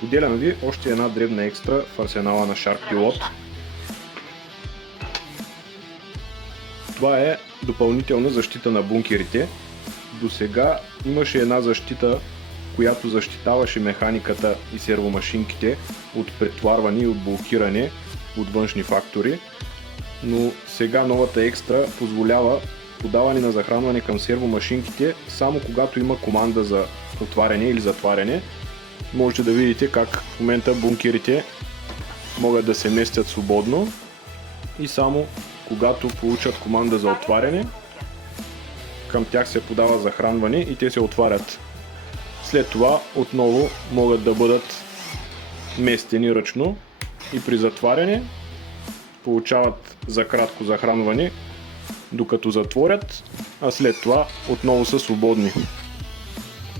Поделям ви още една дребна екстра в арсенала на Shark Pilot. Това е допълнителна защита на бункерите. До сега имаше една защита, която защитаваше механиката и сервомашинките от претоварване и от блокиране от външни фактори, но сега новата екстра позволява подаване на захранване към сервомашинките само когато има команда за отваряне или затваряне. Можете да видите как в момента бункерите могат да се местят свободно и само когато получат команда за отваряне, към тях се подава захранване и те се отварят. След това отново могат да бъдат местени ръчно и при затваряне получават за кратко захранване, докато затворят, а след това отново са свободни.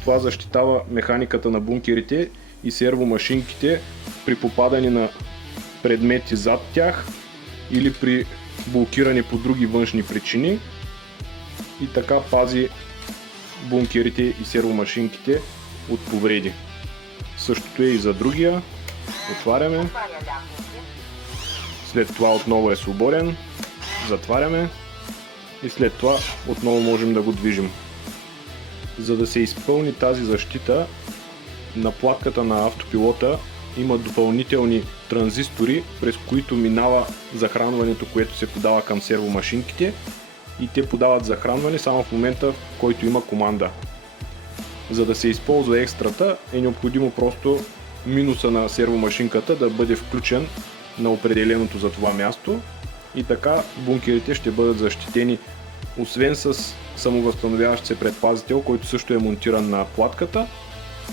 Това защитава механиката на бункерите и сервомашинките при попадане на предмети зад тях или при блокиране по други външни причини и така пази бункерите и сервомашинките от повреди. Същото е и за другия. Отваряме. След това отново е свободен. Затваряме. И след това отново можем да го движим. За да се изпълни тази защита, на платката на автопилота има допълнителни транзистори, през които минава захранването, което се подава към сервомашинките, и те подават захранване само в момента, в който има команда. За да се използва екстрата, е необходимо просто минуса на сервомашинката да бъде включен на определеното за това място и така бункерите ще бъдат защитени освен с самовъзстановяващ се предпазител, който също е монтиран на платката,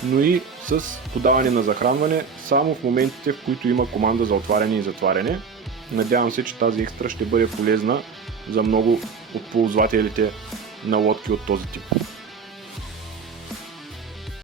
но и с подаване на захранване само в моментите, в които има команда за отваряне и затваряне. Надявам се, че тази екстра ще бъде полезна за много от ползвателите на лодки от този тип.